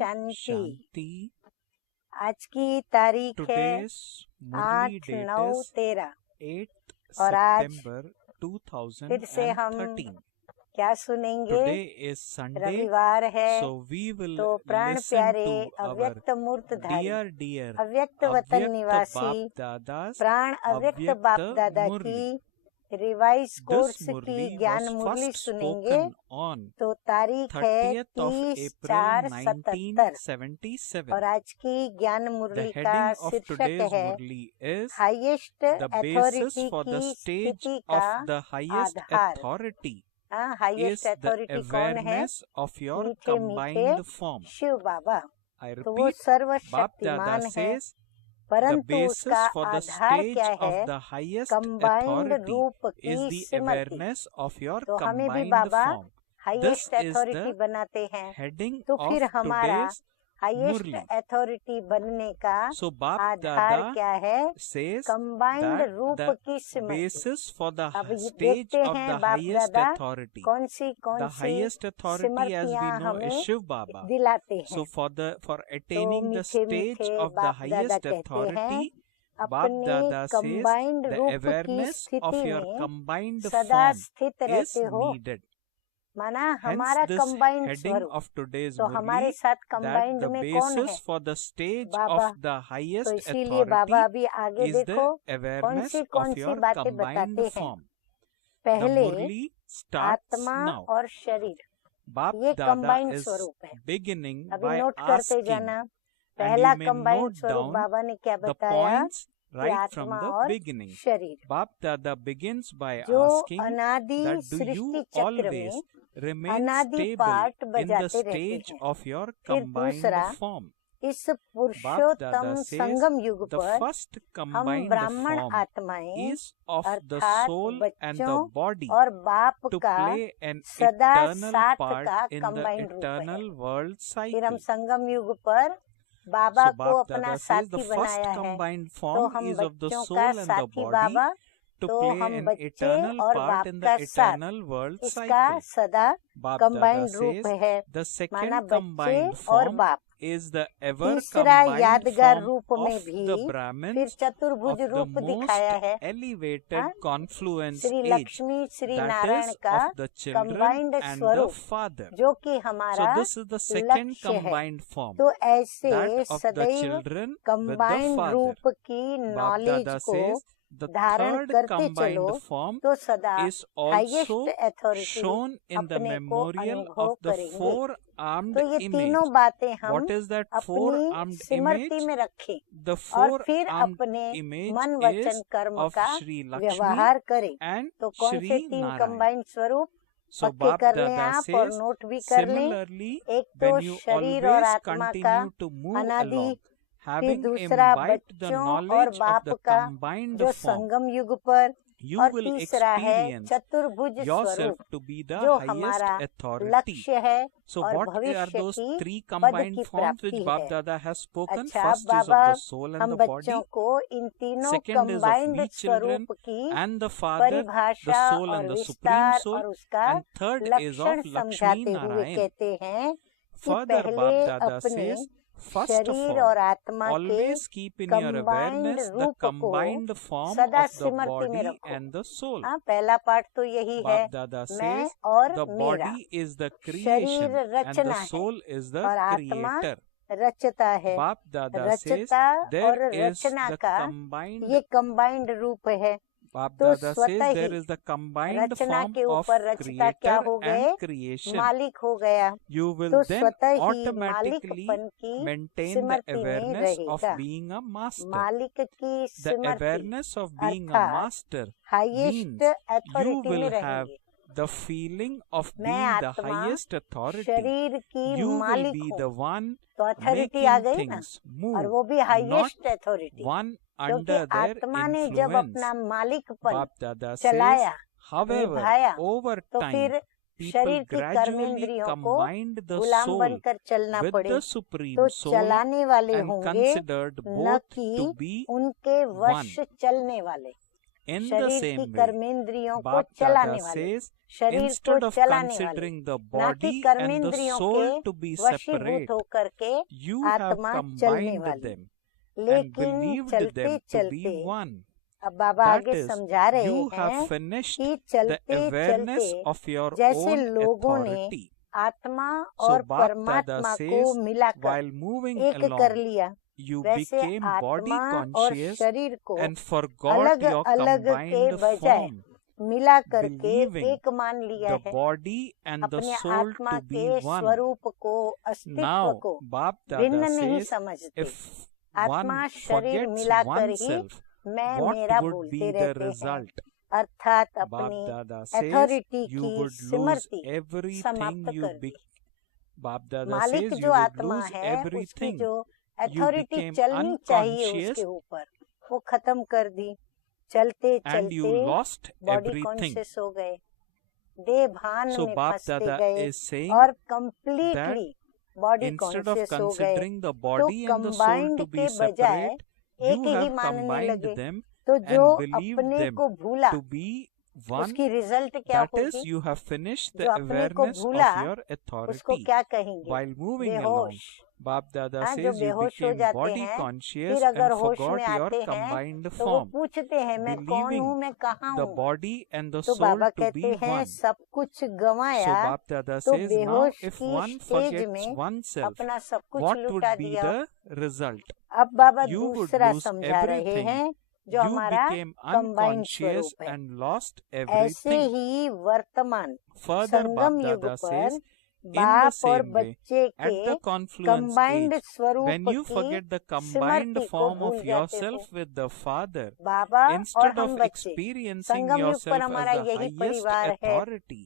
शांति। शांति। आज की तारीख है Today's Murli 8, date 9, is 13 8 और आज September फिर से हम 2013. क्या सुनेंगे? Today is Sunday, रविवार है, so we will तो प्राण listen प्यारे to our अव्यक्त मूर्तधारी dear अव्यक्त वतन Avyakt निवासी Bap Dada's प्राण अव्यक्त बाप दादा Murli. की रिवाइज This कोर्स की Murli ज्ञान was मुरली first सुनेंगे। spoken on तो तारीख है 30th of 30/4/77 April और 1977. आज की ज्ञान The मुरली का heading of शीर्षक today's है Murli is highest the basis authority for the की stage स्थिति of का the highest Aadhaar. authority is highest the authority कौन है? awareness of your मीठे मीठे combined form. Shiv Baba. I तो वो repeat, Bap सर्वशक्तिमान Dada है, says the परंतु basis उसका for the आधार stage क्या of है? the highest कंबाइंड authority रूप is की the Smriti. awareness of your तो हमें भी combined Baba form. Highest This is authority the बनाते हैं। heading तो of फिर हमारा today's हाईएस्ट Murli. अथॉरिटी बनने का So Bap आधार Dada क्या है? says कंबाइंड that रूप the की स्मृति। basis for the अब ये stage देखते of हैं the बाप highest दादा authority. कौन सी The highest authority as we स्मृतियाँ know is हमें Shiv Baba. दिलाते हैं। So for तो attaining the मीठे stage मीठे of the बाप दादा highest कहते हैं authority, Bap अपने Dada says कंबाइंड the रूप की awareness of स्थिति your में combined सदा form स्थित is रहते हो। needed. माना Hence हमारा this कंबाइंड heading स्वरूप। of today's तो हमारे Murli, साथ that कंबाइंड the में कौन है? basis for the stage Baba. of the तो highest इसीलिए बाबा authority अभी आगे is देखो the awareness कौन of सी your बातें combined बताते हैं। form. The पहले Murli starts आत्मा now. और शरीर Bap ये Dada कंबाइंड is स्वरूप है। beginning अभी by नोट करते asking, जाना। and पहला you may कंबाइंड note स्वरूप down बाबा ने क्या the बताया? points कि right from आत्मा the और beginning. शरीर Bap Dada begins by जो asking अनादि that do सृष्टि you चक्र always में remain अनादि stable पाठ in the बजाते रहते stage हैं। of your फिर combined दूसरा, form. इस Bap पुरुषोत्तम Dada says संगम युग the पर first हम combined ब्राह्मण form आत्माएं is of the अर्थात soul and the बच्चों body और बाप to का play an सदा eternal साथ part का in the कंबाइंड रूप है। eternal world फिर हम cycle. संगम युग पर बाबा So को Bap अपना Dada says the साथी first बनाया है। combined तो form हम is of the बच्चों soul का and the साथी body बाबा, to तो play हम an बच्चे eternal और part बाप in का the साथ eternal world इसका cycle. सदा Bap Dada कंबाइंड रूप says है। the माना second बच्चे combined और form बाप। is the ever तीसरा combined यादगार form रूप में of भी the फिर Brahmins चतुर्भुज of the रूप most दिखाया है। elevated confluence Shri age, Lakshmi Shri that Narayan is का of the children combined and the स्वरूप Father. जो कि So हमारा this is the second लक्ष्य है। combined form, तो ऐसे that of the सदैव children with the combined Father. रूप की Bap नॉलेज Dada को says the धारण third करते चलो combined form तो सदा is also highest authority shown in the अपने को memorial अनुभव of the करेंगे। four-armed तो ये image. तीनों बातें हम What is that अपनी four-armed स्मृति image? में रखें The और फिर four-armed अपने image मन is वचन कर्म of का Shri Lakshmi व्यवहार करें। and तो कौन से Shri तीन Narayan. कंबाइंड स्वरूप So पक्के Bap कर लें Dada आप और says, नोट भी कर लें। similarly, एक तो when you शरीर और always आत्मा का continue to move अनादि, along, फिर having दूसरा imbibed the बच्चों और knowledge of बाप the का combined जो form, संगम युग पर, you और will तीसरा है experience चतुर्भुज yourself स्वरूप to be the जो highest हमारा authority. लक्ष्य है So और what are भविष्य those की three पद combined की forms which प्राप्ति Bap है। Dada has spoken? अच्छा First is of Baba the soul and हम the बच्चों body. को इन तीनों Second is of combined we children स्वरूप की and the Father, the परिभाषा soul और and the supreme विस्तार soul. और उसका And third is लक्षण of Lakshmi समझाते हुए Narayan. कहते हैं कि Further, पहले Bap Dada अपने says, first of शरीर all, और आत्मा के always keep in your combined awareness the रूप को combined form सदा of the स्मृति में body रखो। and the soul. हाँ, पहला पाठ तो यही है, Bap Dada मैं says और the मेरा। body is the creation शरीर and रचना the है soul is the और आत्मा creator. रचता है। Bap Dada says रचता there और is रचना the का combined. ये कंबाइंड रूप है। Bap तो Dada स्वतः says he there is the combined Rachna form के of ऊपर रचता क्या creator हो गए? and creation. मालिक हो गया। You will तो then स्वतः ही automatically मालिकपन की maintain the स्मृति में awareness of रहेगा। being a master. मालिक की The Smriti awareness of being a अर्थात master highest means you authority में will have रहेंगे। the feeling of मैं being the आत्मा highest authority. शरीर की You will मालिक be हूँ, the one तो अथॉरिटी आ making गई ना, things और move, वो भी हाईएस्ट not अथॉरिटी, one क्योंकि under their आत्मा ने जब influence. अपना मालिकपन Bap Dada says, चलाया, however, निभाया, over तो time, फिर people शरीर की gradually कर्मेंद्रियों को combined the गुलाम soul बनकर चलना with पड़े, the supreme तो soul चलाने वाले and होंगे, considered न both कि to be उनके वश one. चलने वाले। In the शरीर same की way, कर्मेंद्रियों को Bap Dada चलाने वाले, says, शरीर instead को of चलाने वाले, considering the ना कि body and the कर्मेंद्रियों soul के to be वशीभूत separate, होकर के you have आत्मा चलने combined वाली। them and लेकिन believed चलते them to be चलते, one. अब बाबा That आगे is, समझा रहे you have हैं finished कि the चलते awareness चलते of your जैसे own लोगों ने authority. आत्मा So और Bap Dada परमात्मा को says, मिलाकर while moving एक कर along, लिया, you वैसे became body आत्मा और conscious शरीर को and forgot अलग your अलग के combined बजाय form, मिला करके believing एक मान लिया the है, body and the अपने soul आत्मा to be के one. स्वरूप को, अस्तित्व Now, को Bap भिन्न Dada नहीं says, समझते। if आत्मा one शरीर forgets मिलाकर ही oneself, मैं what मेरा would बोलते be the रहते हैं, result? अर्थात Bap अपनी Dada says, अथॉरिटी you की would lose सिमरती everything समाप्त you कर दी। Bap Dada मालिक says, जो you would आत्मा lose है, उसकी everything. जो You अथॉरिटी became चलनी चाहिए unconscious उसके ऊपर, वो खत्म कर दी। चलते and you चलते lost बॉडी everything. कॉन्शियस हो गए, देह भान So में Bap फंसते Dada गए is saying और that completely body instead of conscious हो गए, considering the तो body and the soul combined to be के बजाय separate, एक you ही have मानने combined लगे। them तो जो and believed अपने them को भूला, to be one. उसकी रिजल्ट क्या That is, होगी? you have finished जो the अपने को awareness भूला, of your उसको authority. क्या कहेंगे? While moving along, बेहोश। Bap Dada हाँ, जो says you बेहोश हो became जाते body हैं, conscious फिर अगर and होश forgot में your आते हैं combined तो वो form, पूछते हैं मैं कौन believing हूँ, मैं कहाँ the हूँ? body and the तो soul बाबा to be कहते हैं one. सब कुछ So गंवाया Bap Dada तो says, now बेहोश if की one स्टेज forgets में oneself, अपना सब कुछ what would लुटा be दिया। the result? अब बाबा You would दूसरा lose समझा रहे everything. हैं जो You हमारा became कंबाइंड unconscious स्वरूप है। and lost ऐसे everything. ही वर्तमान Further, संगम Bap युग Dada पर says, in the बाप और same way, बच्चे at के the confluence कंबाइंड stage, स्वरूप when you की forget the combined स्मृति को form भूल of जाते हो। yourself with the Father, बाबा और instead हम of बच्चे, experiencing संगम युग पर yourself हमारा as the यही highest परिवार है। authority,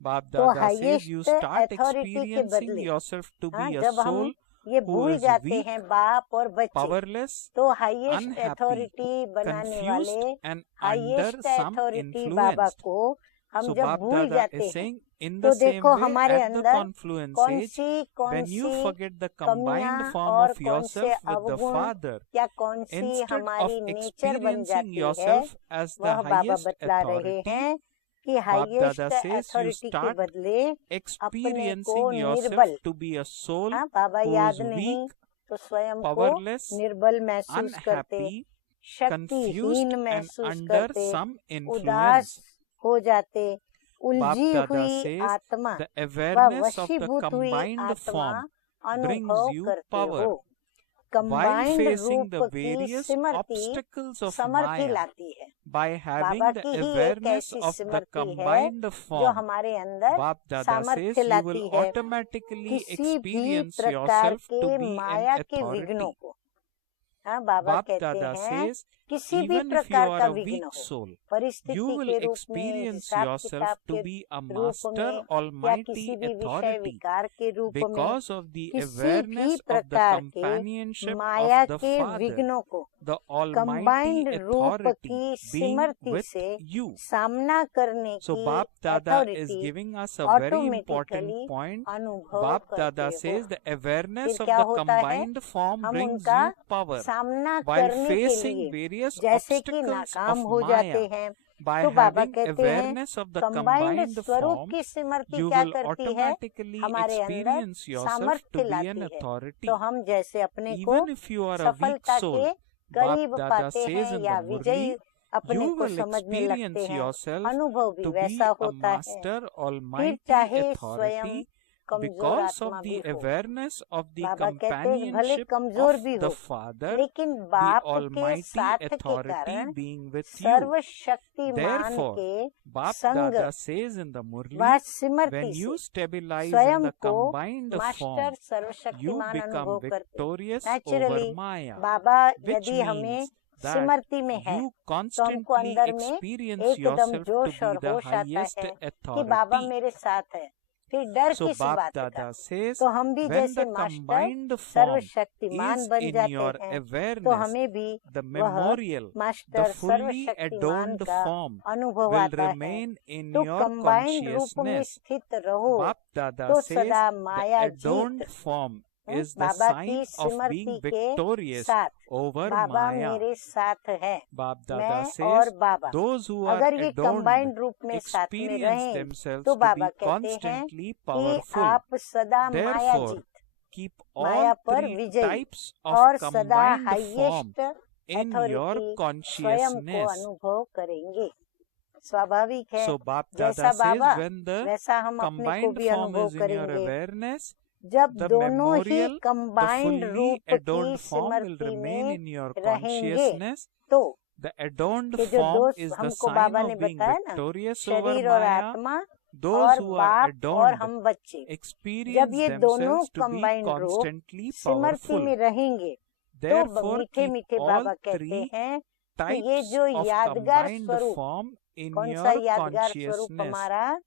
Bap तो Dada says highest you start authority के experiencing बदले, yourself to हाँ, be a जब हम soul ये who भूल is जाते weak, हैं बाप और बच्चे, powerless, तो हाईएस्ट unhappy, अथॉरिटी बनाने confused, वाले and under highest some authority Baba influenced. को हम So जब Bap भूल Dada जाते is हैं, saying, in तो the same देखो way, हमारे at the अंदर confluence कौन age, कौन when you C forget the कमियां combined form और of कौन से yourself with the अवगुण Father, या कौन सी instead of हमारी नेचर बन experiencing जाती है, yourself as the वह बाबा highest बतला रहे authority, हैं कि Bap highest Dada says you authority के start बदले अपने experiencing को yourself निर्बल, to be a soul हाँ बाबा who याद is नहीं, weak, तो स्वयं को powerless, निर्बल महसूस करते, unhappy, शक्तिहीन confused, and महसूस under करते, some उदास influence. हो जाते, Bap उलझी Dada हुई says आत्मा the व awareness of the वशीभूत हुई combined आत्मा form brings अनुभव you करते power. हो। While कंबाइंड facing रूप the की various सिमरती obstacles of समर्थी Maya, लाती है। by having बाबा the की ही एक awareness ऐसी of the सिमरती है combined जो form, हमारे अंदर Bap Dada सामर्थ्य says you लाती will है automatically किसी भी experience प्रकार yourself के to be माया an के विघ्नों authority. को। हाँ बाबा Bap कहते Dada हैं says, किसी भी even if you प्रकार are का a विघ्न weak हो, soul, परिस्थिति you will के रूप में, experience हिसाब yourself किताब to के be a रूप master, में, या almighty किसी भी विषय authority विकार के रूप में, because of the किसी भी awareness of the प्रकार के companionship माया of the के Father, विघ्नों को the almighty कंबाइंड रूप authority की being सिमरती with से you. सामना करने So की Bap Dada is authority giving us a very automatically important point. अनुभव Bap करते Dada हो। says the awareness फिर of क्या the होता है, combined form हम brings उनका you power. सामना While करने के facing लिए various जैसे कि obstacles नाकाम of हो जाते Maya, हैं, by तो बाबा having कहते हैं awareness of the combined combined स्वरूप form, की सिमरती you क्या will करती है, automatically हमारे अंदर experience yourself सामर्थ्य to be लाती an है। authority. तो हम जैसे अपने को Even if you are a weak सफलता soul, के Bap करीब Dada पाते says हैं in या the विजयी Murli, अपने you को will समझने लगते experience हैं, yourself अनुभव भी to be वैसा a होता है। master, फिर almighty चाहे स्वयं authority कमजोर because आत्मा of भी the हो, awareness of the बाबा कहते हैं भले companionship कमजोर of भी the हो, Father, लेकिन the बाप के almighty साथ के authority कारण being with you. सर्वशक्तिमान Therefore, के Bap संग Dada says in the व Murli, सिमरती when से you stabilize in स्वयं the को combined मास्टर form, you सर्वशक्तिमान become अनुभव करते। victorious naturally over Maya, Baba which यदि हमें means that सिमरती में है you तो हमको constantly अंदर में experience एकदम yourself to जोश be और the होश आता highest है कि बाबा authority. मेरे साथ है, फिर डर So किस Bap बात का। Dada says, तो हम भी when जैसे the मास्टर combined form सर्वशक्तिमान is बन in जाते your हैं, तो awareness, हमें भी the वह memorial, the मास्टर fully सर्वशक्तिमान adorned का form अनुभव will आता है। remain in तो your कंबाइंड रूप में consciousness. स्थित रहो Bap Dada तो says सदा the Maya adorned Jeet form is the Baba sign की of स्मृति being के victorious साथ over बाबा Maya. मेरे साथ है, Bap Dada मैं says, और बाबा those who are अगर ये adorned कंबाइंड रूप में साथ में experience रहें themselves तो to be बाबा कहते हैं constantly कि powerful. आप सदा माया Therefore, जीत, keep माया all पर three विजयी types और of सदा combined form highest in your authority स्वयं को consciousness. अनुभव करेंगे। स्वाभाविक है, So Bap जैसा Dada says, Baba when the वैसा हम अपने को combined भी form अनुभव is in your करेंगे। awareness, जब the दोनों ही memorial, the कंबाइंड fully रूप की adorned form will Smriti remain में in your रहेंगे consciousness. तो The adorned कि जो form दोस्त is the हमको sign बाबा of ने being बताया ना, victorious over शरीर और Maya. आत्मा Those और who are बाप और adorned हम बच्चे, जब experience ये दोनों themselves to be कंबाइंड रूप constantly स्मृति powerful. में रहेंगे तो Therefore, मीठे keep मीठे all बाबा कहते three हैं कि ये types जो of यादगार combined स्वरूप, form in कौन सा your यादगार स्वरूप consciousness. हमारा,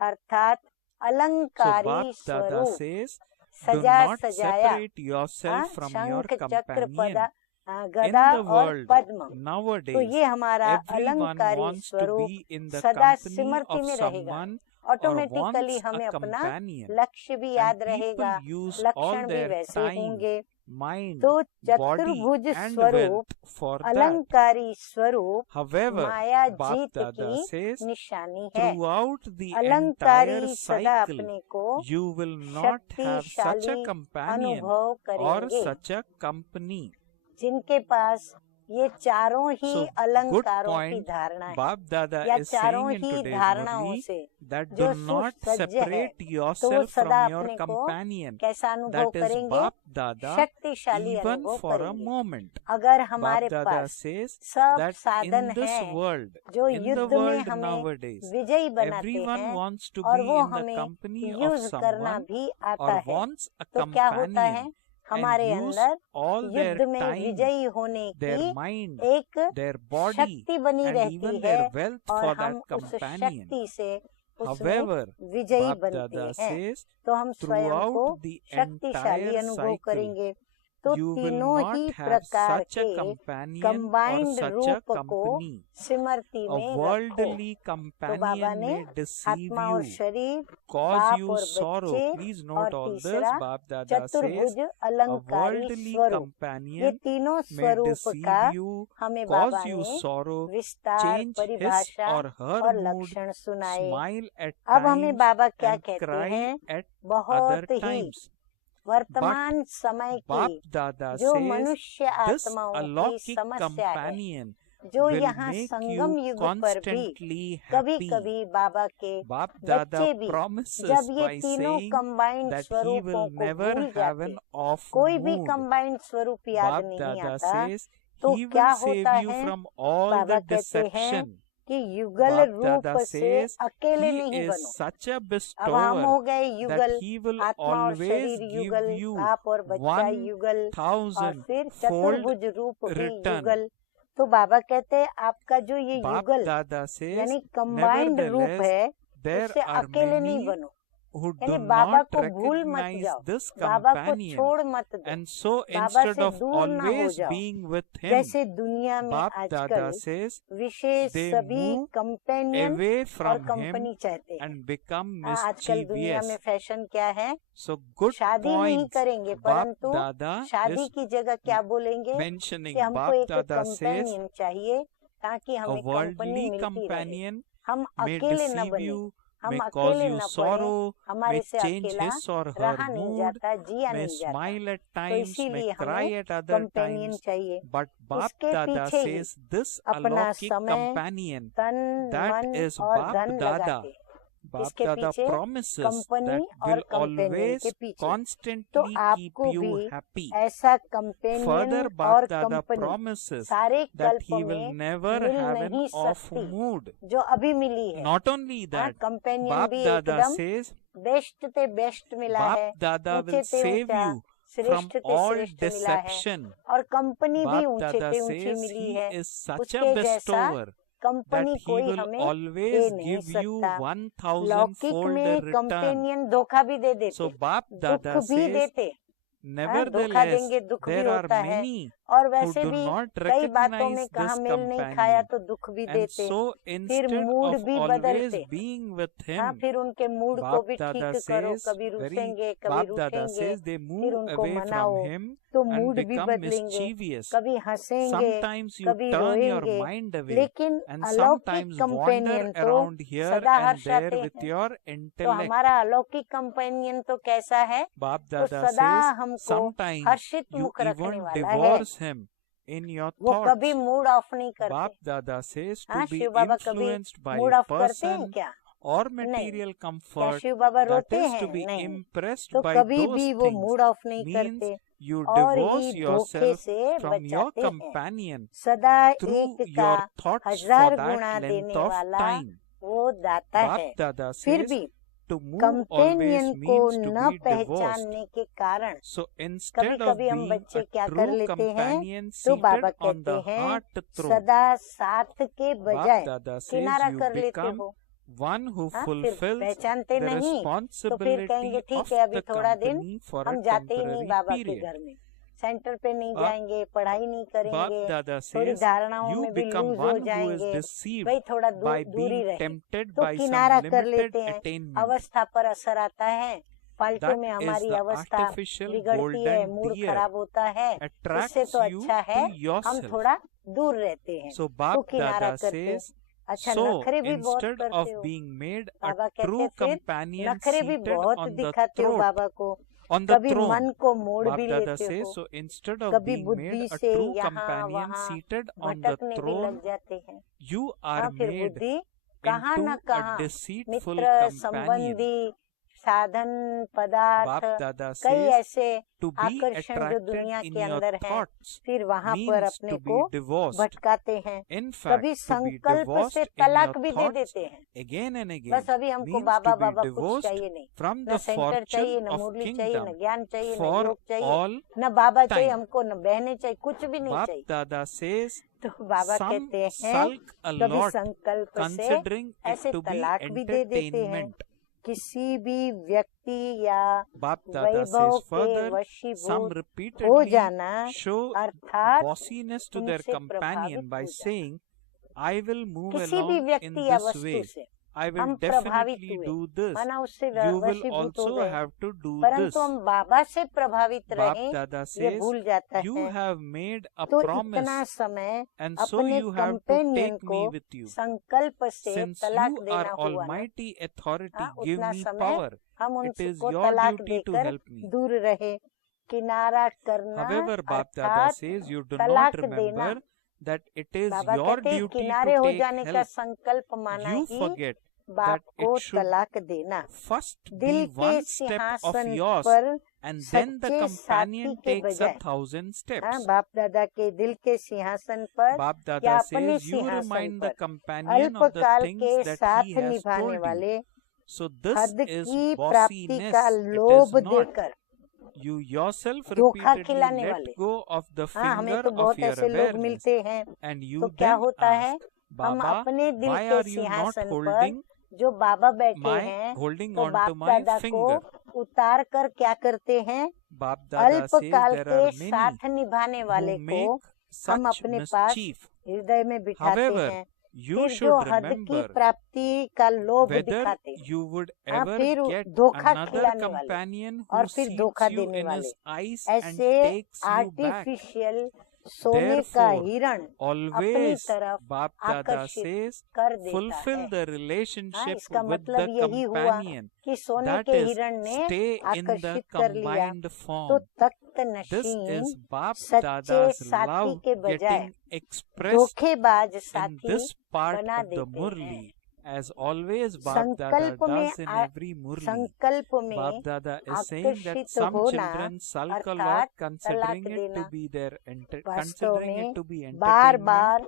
अर्थात So अलंकारी Bap Dada स्वरूप, says, do सजा not सजाया, separate yourself from your शंख चक्र companion. In गदा the और world पद्म, तो nowadays, ये हमारा everyone अलंकारी wants to स्वरूप be in the सदा company स्मृति of में रहेगा। someone or ऑटोमेटिकली wants हमें a अपना companion. लक्ष्य भी याद And रहेगा, people use लक्षण all भी their वैसे time, होंगे। mind, तो body चतुर्भुज and स्वरूप, wealth for that. अलंकारी स्वरूप However, माया Bap जीत Dada की says, निशानी है। throughout the अलंकारी entire सदा cycle, अपने को you will not have such a शक्तिशाली companion अनुभव or करेंगे। such a company. जिनके पास ये चारों ही So, good अलंकारों की point धारणा है Bap Dada या is चारों saying in ही today's धारणाओं Murli से that जो do not सुसज्ज है, separate तो वो yourself सदा from your अपने को companion. कैसा अनुभव That is करेंगे, Bap Dada शक्तिशाली even अनुभव for a करेंगे। moment. अगर Bap हमारे Dada पास says सब that साधन in this हैं world, जो in the युद्ध में world हमें nowadays, विजयी बनाते everyone हैं wants to और be वो in the हमें company of यूज करना someone भी आता or है। wants a तो क्या होता है, companion हमारे and use अंदर all their युद्ध में time, विजयी होने their की mind, एक their body शक्ति बनी and रहती even है their wealth और for हम that उस companion. शक्ति से उसमें However, विजयी Bap बनते Dada हैं। says, तो हम स्वयं को throughout the शक्तिशाली entire अनुभव cycle, करेंगे। तो you will तीनों not ही have प्रकार such a के companion or combined such a रूप को company. स्मृति A में रखो। worldly तो बाबा companion ने may deceive आत्मा और you, शरीर, cause बाप you और sorrow. बच्चे Please और note all this. तीसरा Bap Dada says, चतुर्भुज a अलंकारी worldly स्वरूप, ये companion तीनों may स्वरूप deceive का you, हमें cause बाबा you ने sorrow, विस्तार, change his परिभाषा or her और mood, लक्षण सुनाए। smile at अब हमें times बाबा क्या and कहते cry हैं, at other बहुत ही times. वर्तमान समय Bap की Dada जो says, मनुष्य this आत्माओं की alaukic समस्या है, companion जो will यहाँ make संगम you युग पर भी constantly कभी happy. कभी बाबा के Bap बच्चे Dada भी promises जब ये by तीनों saying कंबाइंड that he स्वरूपों will को never भूल have जाते, an off कोई भी mood. कंबाइंड स्वरूप याद Bap नहीं Dada आता, says तो he क्या will save होता you है, from all बाबा the कहते हैं deception. कि युगल Bap रूप Dada से says अकेले he नहीं is बनो। such a अब हम bestower हो गए that युगल, he will आत्मा और always शरीर give युगल, you बाप और बच्चा युगल और 1,000 फिर fold चतुर्भुज रूप भी return. युगल। तो बाबा कहते हैं आपका जो ये Bap युगल Dada says, यानी कंबाइंड रूप nevertheless, है, there उससे are अकेले नहीं many बनो, who यानी do बाबा not को भूल मत recognize जाओ, this बाबा को companion, छोड़ मत दो, and so बाबा instead से of दूर ना हो always जाओ। being with him, जैसे दुनिया में Bap आजकल Dada says विशेष they सभी move कंपेनियन away और from कंपनी him चाहते हैं। and become आजकल दुनिया में mischievous. फैशन क्या है, So good शादी नहीं points. करेंगे Bap परंतु Dada शादी is की जगह क्या बोलेंगे mentioning. कि हमको Bap एक Dada says कंपेनियन चाहिए ताकि a हमें कंपनी worldly मिलती रहे, companion हम may अकेले न deceive बने, you, हम may cause अकेले you न पड़े, sorrow, हमारे may से change अकेला his or her रहा नहीं mood, जाता, जिया may नहीं जाता। smile at तो times, may इसीलिए cry हमें at other कंपेनियन times. चाहिए। But Bap इसके Dada पीछे ही says this अपना alaukic समय, companion, तन, that मन is और Bap धन Dada. लगाते, Bap इसके Dada पीछे promises कंपनी that और will कंपेनियन always के पीछे। तो constantly keep आपको you भी happy. ऐसा कंपेनियन Further, और Bap Dada कंपनी promises सारे that कल्प he will में never मिल have an नहीं off सकती mood. जो अभी मिली है। Not only that, companion Bap भी Dada एकदम says बेस्ट ते बेस्ट मिला है, Bap Dada ऊंचे will ते save ऊंचा, you from श्रेष्ठ ते all श्रेष्ठ मिला है, deception. और कंपनी भी Bap ऊंचे Dada ते ऊंची says मिली he है। is such उसके a जैसा bestower that कंपनी he कोई will हमें always दे नहीं give you सकता। 1,000 लौकिक fold में return. कंपेनियन धोखा भी दे देते, So Bap दुख Dada भी says देते, Nevertheless, देंगे दुख भी there are होता है, many और who वैसे do भी not कई बातों में recognize कहाँ this मेल नहीं खाया companion. तो दुख भी And देते हैं, so फिर instead मूड of भी always बदलते, being with हाँ, him, फिर उनके मूड को भी Baap Dada ठीक करो, says, कभी रुसेंगे कभी Baap Dada रूठेंगे, says they फिर move उनको away from मनाओ him तो and मूड भी become बदलेंगे, mischievous. कभी हंसेंगे Sometimes you कभी turn your रोएंगे, mind away लेकिन and अलौकिक sometimes कंपेनियन wander तो around here सदा and हर्षाते there with हैं। your तो intellect. हमारा अलौकिक कंपेनियन तो कैसा है? Baap तो Dada सदा says हमको sometimes हर्षित you मुख रखने even वाला है, divorce him in your वो कभी thoughts. मूड ऑफ नहीं Baap करते। Dada says हाँ, to be शिव बाबा कभी influenced by mood a of करते हैं person क्या? or नहीं। material क्या comfort, शिव बाबा that रोते is to हैं? be नहीं। impressed तो by कभी those भी वो things, मूड ऑफ नहीं means करते you और divorce ही धोखे yourself से from your बचाते हैं। companion सदा through एक का your thoughts for हजार that गुना length देने of वाला time. वो दाता Baap है। Dada फिर says भी to move कंपेनियन always को means to न be divorced. पहचानने के कारण So कभी instead of कभी हम being बच्चे a क्या कर true लेते हैं, companion तो seated बाबा on कहते the हैं heart throne, सदा साथ के Baap बजाय Dada says किनारा you कर लेते become हो। one who हाँ, फिर fulfills पहचानते the नहीं तो फिर कहेंगे responsibility ठीक of है अभी the थोड़ा दिन company for a हम जाते ही नहीं temporary बाबा के period. घर में, सेंटर पे नहीं Baap- जाएंगे, पढ़ाई नहीं Baap करेंगे, Dada थोड़ी says धारणाओं you में भी become लूज हो one who is जाएंगे, deceived भाई थोड़ा by दूरी being रहे, tempted तो by किनारा some कर limited लेते हैं। attainment. अवस्था पर असर आता है, फालतू That में is हमारी the अवस्था artificial बिगड़ती है, golden मूड deer खराब होता है, इससे attracts तो you अच्छा है to हम yourself. थोड़ा दूर रहते हैं, So तो Baap किनारा Dada करते। says, अच्छा, so नखरे भी बहुत instead करते of हो, being made a बाबा कहते true फिर companion नखरे भी seated बहुत on the दिखाते हो throat, बाबा को, on the कभी throne, मन को मोड़ Baap भी Dada लेते says, हो, so instead of कभी being बुद्धि made a से true यहाँ companion वहाँ seated on the भटकने भी throne, लग जाते हैं। you हाँ, are फिर made बुद्धि कहाँ into न a कहाँ deceitful मित्र companion. संबंधी साधन पदार्थ Baap Dada कई says, ऐसे to be आकर्षण जो attracted दुनिया in के your अंदर हैं, thoughts फिर वहाँ पर means अपने to को be divorced. भटकाते हैं, In fact, कभी to be संकल्प divorced से in तलाक your भी दे thoughts देते हैं। again and again बस अभी हमको means बाबा to be बाबा कुछ divorced चाहिए नहीं, from न the सेंटर चाहिए, fortune न of मुरली चाहिए, न kingdom ज्ञान चाहिए, न for योग चाहिए, all न बाबा चाहिए time. हमको, न बहने चाहिए, कुछ भी नहीं Baap चाहिए। Dada says, तो बाबा some कहते हैं sulk a कभी lot, संकल्प से considering it ऐसे to be तलाक भी दे देते हैं। entertainment. किसी भी व्यक्ति या Baap Dada वैभव says के further, some वशीभूत हो repeatedly जाना show अर्थात bossiness to their उनसे companion प्रभावित by हो जाना। saying, I will move किसी भी along in व्यक्ति या this वस्तु way. से I will हम प्रभावित definitely हुए, do this. माना उससे You will वशीभूत हो also गए, have to do this. परंतु हम बाबा से प्रभावित Baap रहें Dada ये says, भूल जाता you है। have made a तो promise इतना समय and so अपने you have to companion take को me with you. संकल्प से Since तलाक you देना are हुआ ना, almighty authority, हाँ, give उतना me समय power. हम It is उनको your तलाक duty to देकर help me. दूर रहे। किनारा करना However, Baap Dada अर्थात says, you do तलाक not remember देना। that it is Baba your कहते हैं duty किनारे to हो take जाने का help. संकल्प माना You ही forget बाप that को it should तलाक देना। first दिल be के one step of सिंहासन yours पर and then the सच्चे companion साथी के takes बजाय, 1,000 हाँ, steps. बाप दादा के दिल के सिंहासन पर Baap या Dada अपने says, you सिंहासन remind the पर companion of the अल्पकाल things के that साथ he has निभाने told you. वाले So this हद is की प्राप्ति bossiness. का It लोभ is not. देकर You yourself धोखा repeatedly खिलाने let वाले। go of the हाँ, हमें finger तो of बहुत your ऐसे लोग awareness मिलते हैं, and तो you क्या then होता है, ask, हम Baba, अपने दिल why के are you not सिंहासन पर holding जो बाबा बैठे my हैं, holding तो on बाप to my दादा को finger? उतार कर क्या करते हैं, Baap Dada says अल्पकाल there के are many साथ निभाने वाले who को make हम such अपने पास mischief. हृदय में बिठाते However, हैं, you फिर जो should हद की remember प्राप्ति का लोभ whether दिखाते हैं, you would हाँ, ever फिर get धोखा another खिलाने वाले companion और who फिर sees धोखा you देने in वाले, his eyes and ऐसे takes you back. आर्टिफिशियल सोने का Therefore, हिरण अपनी always, तरफ Baap Dada आकर्षित says, कर देता fulfill है। the हाँ, relationship इसका with मतलब the यही हुआ companion. कि सोने That के is, हिरण ने stay in the आकर्षित कर लिया, combined तो form. Takht This Nashin is Baap सच्चे Dada's साथी love के बजाय getting expressed धोखेबाज in साथी this part बना of the देते हैं। Murli. As always, Baap Dada संकल्प में does in every Murli. संकल्प Baap में Dada is saying that आकर्षित some होना children sulk a अर्थात lot, considering तलाक it to देना, be their वास्तव considering में it to be bar entertainment. बार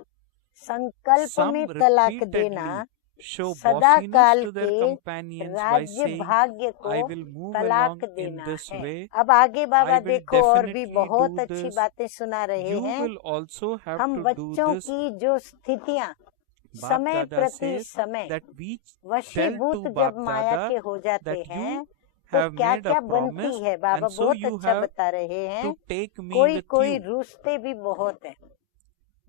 संकल्प Some में तलाक देना repeatedly show सदा bossiness काल to their के companions by राज्य saying, भाग्य I को will move तलाक along in देना this है। way. अब आगे बाबा I will देखो और भी definitely बहुत do अच्छी this. बातें सुना रहे You हैं। will also have हम to do बच्चों this. की जो स्थितियाँ Baap समय Dada प्रति says समय that we tell वशीभूत to जब Baap माया Dada के हो जाते that हैं, you तो have क्या made a क्या बनती promise, है, बाबा and so बहुत you अच्छा have बता रहे हैं। to take me कोई with कोई you. रूसते भी बहुत है,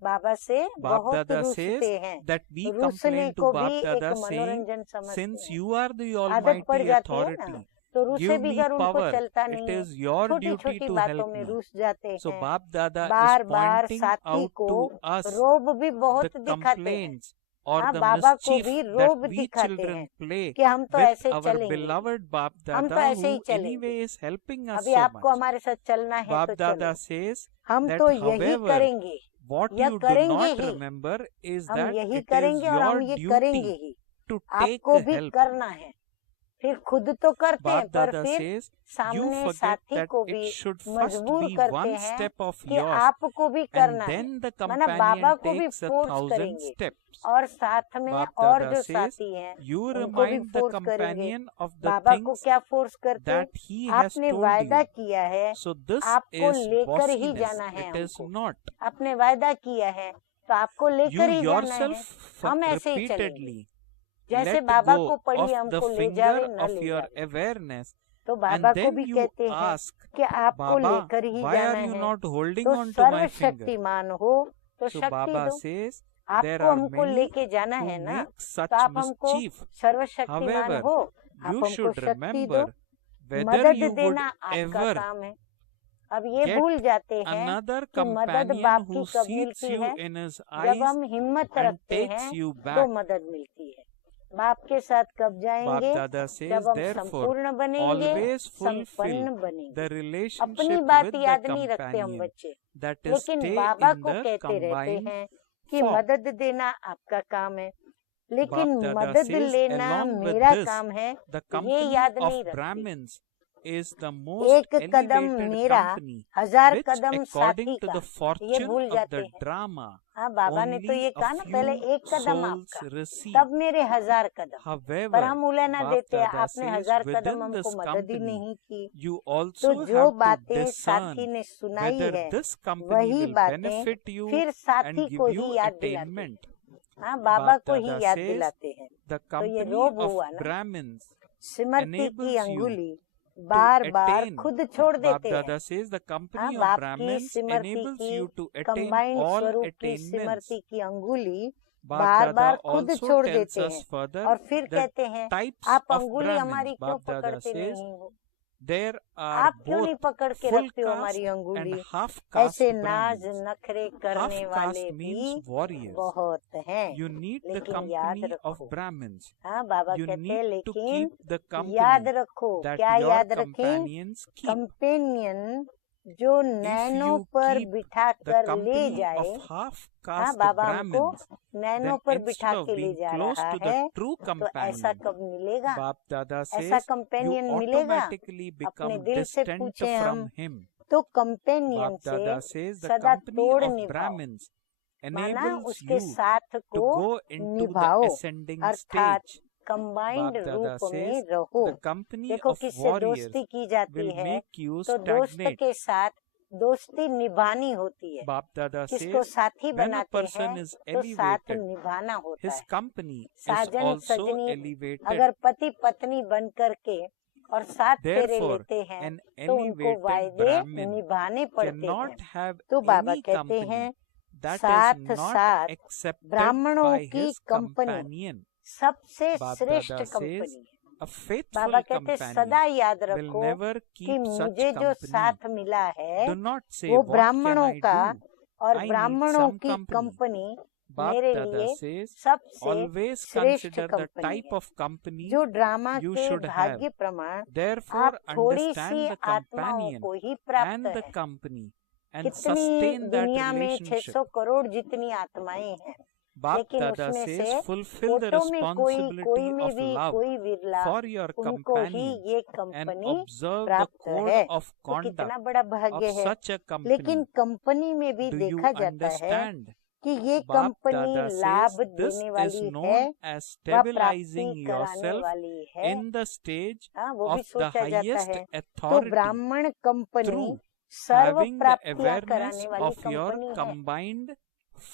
बाबा से Bap बहुत Dada रूसते says हैं। that we रूसने complain to को Bap भी एक Dada saying, मनोरंजन समझते since हैं, you are the आदत पड़ almighty जाती है ना, authority, तो रूसे give me बिगर उनको power. चलता It नहीं है, is your छोटी duty छोटी to बातों help में me. रूस जाते So हैं। Bap Dada bar is bar pointing साथी out को to us रोब भी the बहुत दिखाते हैं। complaints or हाँ, the बाबा को mischief भी that रोब we दिखाते children हैं play कि हम तो with ऐसे our चलेंगे, beloved Bap हम तो Dada, ऐसे ही who चलेंगे, anyway is helping us अभी so आपको much. हमारे साथ चलना है तो Bap चलो, Dada says हम that तो यही however करेंगे, what यह you do करेंगे not ही, remember is हम that यही it is करेंगे और हम your ये करेंगे duty ही, to take आपको भी help. करना है। फिर खुद तो करते हैं, Bap पर Dada फिर says you सामने forget साथी that को it भी should first मजबूर be करते one हैं step of कि yours, आपको भी and करना है, then the माना बाबा companion को भी takes फोर्स 1,000 करेंगे steps. और साथ में Bap और Dada जो says साथी हैं you उनको भी remind the फोर्स करेंगे। companion of the बाबा को things क्या फोर्स करते, that he has आपने told वायदा you. किया है, So this आपको is लेकर ही bossiness. जाना है, It is हमको not. आपने वायदा किया है तो आपको You लेकर ही जाना है, yourself हम ऐसे ही चलेंगे। repeatedly जैसे let बाबा go को पड़ी of the हमको ले finger जावे न of ले your जावे, awareness, तो and बाबा को then भी you कहते हैं ask, कि आपको Baba, लेकर ही why जाना are you है, not holding तो on to my finger? सर्वशक्तिमान हो तो So शक्ति Baba दो, says there आपको are हमको many लेके जाना who है ना, make such तो आप हमको mischief. सर्वशक्तिमान However, हो, आप you हमको should शक्ति दो, remember whether मदद you would देना आपका ever काम है। अब ये get भूल जाते हैं another कि मदद companion बाप who की कब sees मिलती you है, in his जब eyes हम हिम्मत and रखते takes हैं you तो back. मदद मिलती है। बाप के साथ कब Bap जाएंगे, Dada says जब हम therefore संपूर्ण बनेंगे, always संपन्न fulfill बनेंगे। the अपनी relationship बात with the याद नहीं रखते हम companion, बच्चे, that is लेकिन stay बाबा in को the कहते रहते combined हैं कि form. मदद देना आपका काम है, लेकिन Bap Dada मदद says लेना along with मेरा this, काम है, the ये company याद of नहीं रखती। Brahmins is the most एक कदम elevated मेरा, company, 1000 which कदम साथी according to का, the ये fortune भूल of जाते the हैं। drama हाँ, बाबा ने तो only ये a कहा ना, पहले few एक कदम souls आपका, receive. तब मेरे 1000 कदम, पर However, हम उलेना Bap देते हैं, Dada आपने says 1000 कदम within हमको this मदद ही company नहीं की। you तो also जो have to बातें साथी discern ने सुनाई whether है, this company वही will बातें benefit you फिर and साथी give को you ही याद दिलाते हैं। attainment. हाँ, बाबा Bap को ही Dada याद says दिलाते हैं। the तो ये company रोब of हुआ ना, Brahmins स्मृति की enables you अंगुली to बार बार attain. खुद छोड़ Bap देते हैं। Dada says the हाँ, company of बाप की Brahmins स्मृति enables की you to attain combined all स्वरूप की attainments. स्मृति की अंगुली Bap बार Dada बार खुद also छोड़ tells देते us हैं further और फिर the कहते हैं types आप of अंगुली Brahmins. हमारी क्यों Bap Dada पकड़ते says नहीं हो, there are आप क्यों नहीं both पकड़ के full रखते हो caste हमारी अंगुली, and half caste ऐसे नाज Brahmins. नखरे Half करने वाले caste भी means warriors. बहुत हैं, You need the लेकिन याद company of रखो। Brahmins. हाँ, बाबा You कहते हैं need to लेकिन keep the याद company रखो, that क्या your याद रखें, companions keep. कंपेनियन जो नैनो you पर keep बिठा The कर ले company जाए। of half हाँ, caste बाबा हमको Brahmins, नैनो then पर instead बिठा of के ले being जा close रहा to the है, true तो ऐसा companion, कब मिलेगा, Bap Dada ऐसा says you कंपेनियन मिलेगा। automatically अपने become दिल से distant पूछे from हम, him. तो कंपेनियन Bap से Dada says the सदा company तोड़ of निभाओ, Brahmins माना enables उसके you साथ to को go into the निभाओ, ascending अर्थात stage. कंबाइंड Bap Dada रूप में says रहो। the company देखो of किससे warriors दोस्ती की जाती will है, make you तो दोस्त stagnate. के साथ दोस्ती निभानी होती है। Bap Dada किसको says साथी when a बनाते person हैं is तो साथ elevated, निभाना होता his है। company is साजन also सजनी elevated. अगर पति पत्नी बन करके और साथ फेरे Therefore, लेते हैं an तो उनको elevated वायदे Brahmin निभाने पड़ते हैं। cannot have तो बाबा any कहते company हैं that साथ is not साथ accepted ब्राह्मणों by की his कंपनी companion. सबसे Bap श्रेष्ठ Dada कंपनी says है। a faithful बाबा कहते companion सदा याद will रखो never कि keep such मुझे जो company. साथ मिला है Do not say वो what can ब्राह्मणों I का do. और I need ब्राह्मणों some की company. कंपनी Bap मेरे Dada लिए says सबसे always श्रेष्ठ consider the कंपनी type है। of company जो ड्रामा you के should have. भाग्य प्रमाण Therefore, आप थोड़ी understand सी the आत्माओं companion को ही प्राप्त and the है। company and कितनी sustain that दुनिया में relationship. 600 करोड़ जितनी आत्माएं हैं, Bap लेकिन Dada उसमें says से fulfill the फोटो में कोई responsibility में of भी love कोई विरला for your उनको ही companion ये and कंपनी observe the प्राप्त code है। of तो कितना conduct बड़ा of भाग्य है। such a लेकिन company. कंपनी में भी Do you देखा जाता है understand? कि ये Bap कंपनी Dada लाभ says this देने is वाली है, known as वह प्राप्ति stabilizing कराने yourself वाली है। in the stage हाँ, वो भी of the सोचा जाता highest है। तो authority ब्राह्मण कंपनी through सर्व having the प्राप्तियां awareness कराने वाली of your कंपनी है। combined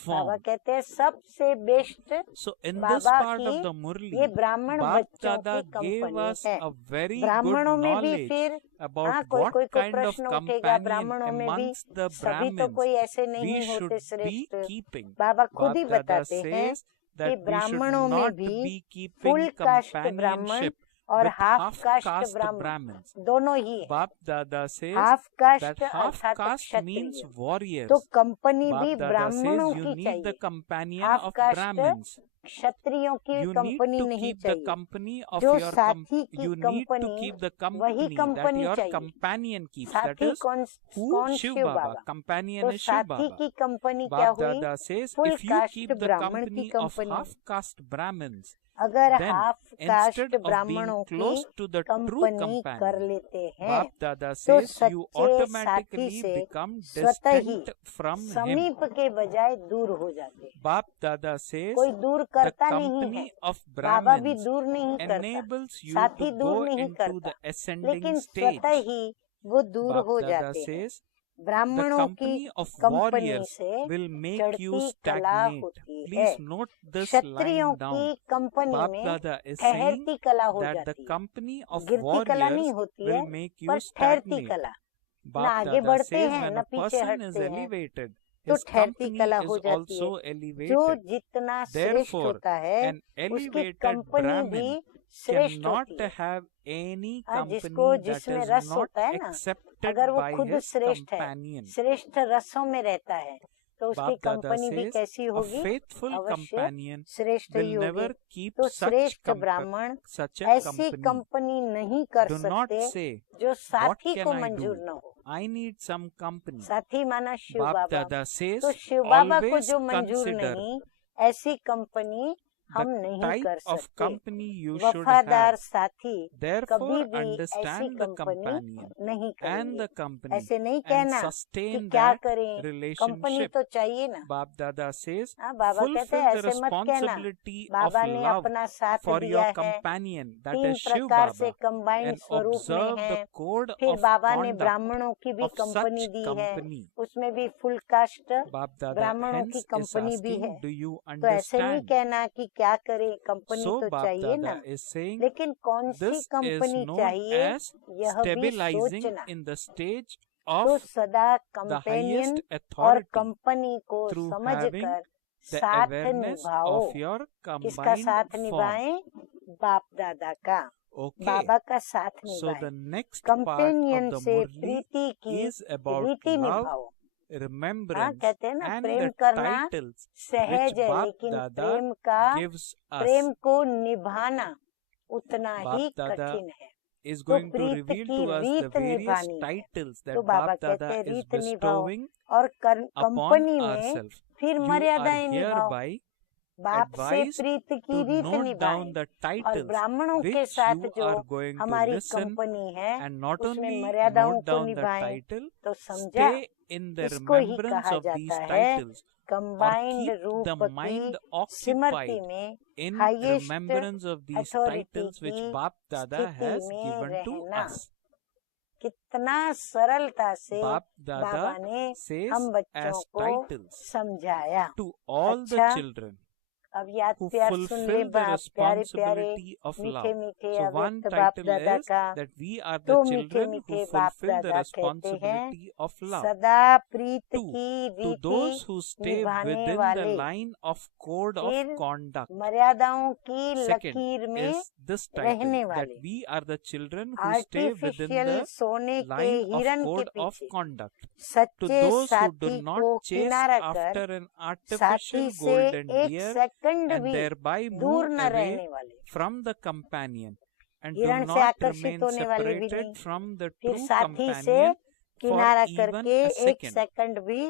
Baba form. कहते हैं सबसे best So in this Baba part of की the ये Murli, ब्राह्मण Bap बच्चों Dada की gave कंपनी us है। a very good ब्राह्मणों में भी knowledge फिर about कोई what कोई को kind of प्रश्न उठेगा, companion ब्राह्मणों में भी amongst the सभी तो Brahmins कोई ऐसे we नहीं should होते be श्रेष्ठ। keeping. बाबा खुद Bap ही Dada बताते हैं says कि that we should ब्राह्मणों में not भी be full keeping caste Brahmin companionship और with half half caste caste Brahmin Brahmins. दोनों ही है। Bap Dada says half that caste half अर्थात caste means क्षत्रिय, warriors. तो कंपनी भी Bap Dada ब्राह्मणों says you की need the चाहिए, companion half of caste Brahmins. क्षत्रियों की You need कंपनी to नहीं keep the चाहिए। company of जो your साथी की you need to company keep the वही company that कंपनी your चाहिए। companion keeps. That साथी is कौन who? कौन? Shiv Shiv Baba. Baba. Companion तो is Shiv साथी Baba. की कंपनी क्या Bap हुई? Dada says full if you caste keep the Brahmin की company of company. half caste Brahmins, अगर then half instead caste of being ब्राह्मणों की close to the true company कर companion, लेते हैं Bap Dada तो says you सच्चे automatically साथी से become स्वतः ही distant from him. समीप के बजाय दूर हो जाते हैं। Bap Dada says कोई दूर the करता नहीं है, company of बाबा भी Brahmins दूर नहीं करता, enables you साथी to दूर go नहीं into करता, the ascending लेकिन stage. स्वतः ही वो दूर Bap हो Dada जाते हैं। says the ब्राह्मणों की company of कंपनी warriors से will make you चढ़ती कला stagnate. होती है, Please note this क्षत्रियों line की down. कंपनी Bap में Dada is saying ठहरती कला हो that the जाती है, company of गिरती कला नहीं warriors होती है, will make you पर ठहरती stagnate. कला, न Bap आगे Dada बढ़ते says हैं when न a पीछे person is हटते हैं, elevated, तो his ठहरती company कला is हो जाती है। also जो elevated. जितना श्रेष्ठ Therefore, होता है an उसकी elevated कंपनी भी Brahmin श्रेष्ठ cannot होती है। have any जिसको company that जिसमें is रस not होता है ना, accepted अगर वो by खुद his श्रेष्ठ है, companion. श्रेष्ठ रसों में रहता है, तो उसकी Bap Dada कंपनी भी says कैसी a होगी? faithful अवश्य companion श्रेष्ठ will ही होगी। never keep तो such श्रेष्ठ ब्राह्मण such a ऐसी company. कंपनी नहीं कर Do not सकते say जो what साथी can को I मंजूर do? न हो। I need some company. साथी माना शिव Bap बाबा, Dada says तो शिव बाबा को always जो मंजूर consider नहीं, ऐसी कंपनी the हम नहीं type कर of सकते। company you should वफादार have. साथी Therefore, कभी भी ऐसी understand the कंपनी companion नहीं and करेंगे। the company ऐसे नहीं and कहना कि sustain क्या that करें, कंपनी relationship. तो चाहिए ना। Bap Dada says हाँ, बाबा कहते हैं fulfill the ऐसे मत कहना, responsibility of बाबा ने love अपना साथ for दिया your है, companion, that तीन is Shiv प्रकार से Baba, कंबाइंड and स्वरूप में observe है। the code फिर of बाबा ने conduct ब्राह्मणों की भी of such कंपनी दी है, company. उसमें भी फुल कास्ट Bap Dada ब्राह्मणों की hence is कंपनी भी asking, है। do you तो ऐसे नहीं understand? कहना कि क्या करे, कंपनी So तो Bap चाहिए ना, Dada is saying लेकिन कौन सी this is कंपनी known चाहिए as यह भी stabilizing सोचना। in the stage तो of सदा the कंपेनियन highest और authority कंपनी को through having समझकर the साथ awareness निभाओ। of your किसका combined साथ form. निभाएं? बाप दादा का, Okay. बाबा का साथ So निभाएं। the next part of companion the से Murli प्रीति की is about रीति love, निभाओ। हाँ, remembrance, कहते हैं ना, and प्रेम the करना titles सहज which है, Bap लेकिन Dada प्रेम का gives us. प्रेम को निभाना उतना Bap ही Dada कठिन है। is तो going to प्रीत reveal की to us the रीत various निभानी है। titles तो that बाबा Bap कहते Dada हैं is रीत निभाओ bestowing और upon कंपनी में ourselves. फिर You are मर्यादाएं निभाओ। hereby बाप से advised प्रीत की to रीत note down निभाएं the और titles ब्राह्मणों के which साथ you जो are going to हमारी listen, कंपनी है and not उसमें only मर्यादाओं note को down the निभाएं। title, तो समझा, stay in the इसको ही remembrance कहा of these जाता है titles, or कंबाइंड keep रूप the की mind स्मृति occupied में in highest remembrance of these authority titles which की Bap Dada स्थिति has में given to रहना। us. कितना सरलता से Bap बाबा Dada ने says हम बच्चों as को titles समझाया। to all the अच्छा, children अब याद who प्यार सुन ले fulfill the बाप, प्यारे प्यारे responsibility of मीठे love. मीठे So one अव्यक्त बाप title दादा is का। that we are तो the मीठे children मीठे who बाप fulfill the दादा कहते हैं, responsibility of love. सदा प्रीत Two, की to those रीति who stay निभाने within the वाले। line of code of फिर conduct. मर्यादाओं की Second लकीर में is this रहने title that वाले। we are the children who stay within artificial the सोने के line of हिरन के code of पीछे conduct. To सच्चे those who do साथी not को chase किनारा after कर an artificial साथी से golden एक deer सेकंड and भी thereby दूर move न away रहने वाले, from the companion and do हिरण से not आकर्षित remain होने वाले भी separated नहीं, from the फिर true साथी से companion for किनारा even करके a एक second. सेकंड भी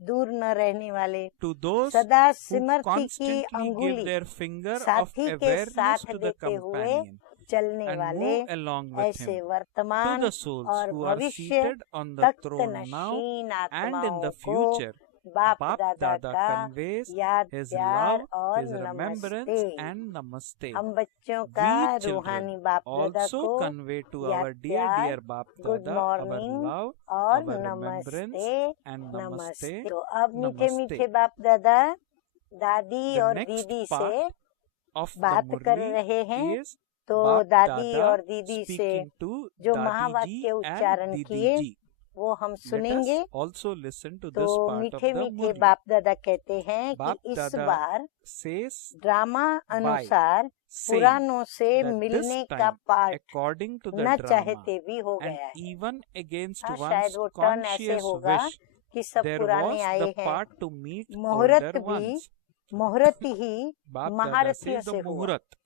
दूर न रहने वाले, To those सदा who स्मृति की constantly give अंगुली their finger of साथी के awareness साथ to the देते हुए companion चलने and वाले, move along with ऐसे him. To वर्तमान the souls और who are भविष्य seated on the Takht throne now Nashin and in आत्माओं the को future बाप Bap दादा Dada का conveys याद his प्यार love, और his remembrance, नमस्ते। and namaste. हम बच्चों का We children रूहानी बाप दादा also को convey to याद our dear, प्यार, dear Bap good Dada our morning love, और our remembrance, नमस्ते and नमस्ते। namaste. तो अब मीठे नमस्ते। मीठे बाप दादा दादी The और next दीदी part से of the बात कर Murli रहे हैं। is तो Bap दादी Dada और दीदी से speaking to जो Dadi महावाक्य ji and उच्चारण Didi किए ji. वो हम Let सुनेंगे। us also listen to तो this part of मीठे the मीठे Murli. बाप दादा कहते हैं कि Bap इस Dada बार says ड्रामा अनुसार saying पुरानों से that मिलने this का time, पाठ according to the न drama, चाहते भी हो and गया है। even against हाँ, one's शायद वो टर्न ऐसे conscious होगा wish, कि सब there पुराने was आए the हैं। part to meet मुहूर्त older भी ones. मुहूर्त ही Bap Dada महारथियों says the से हुआ muhurat,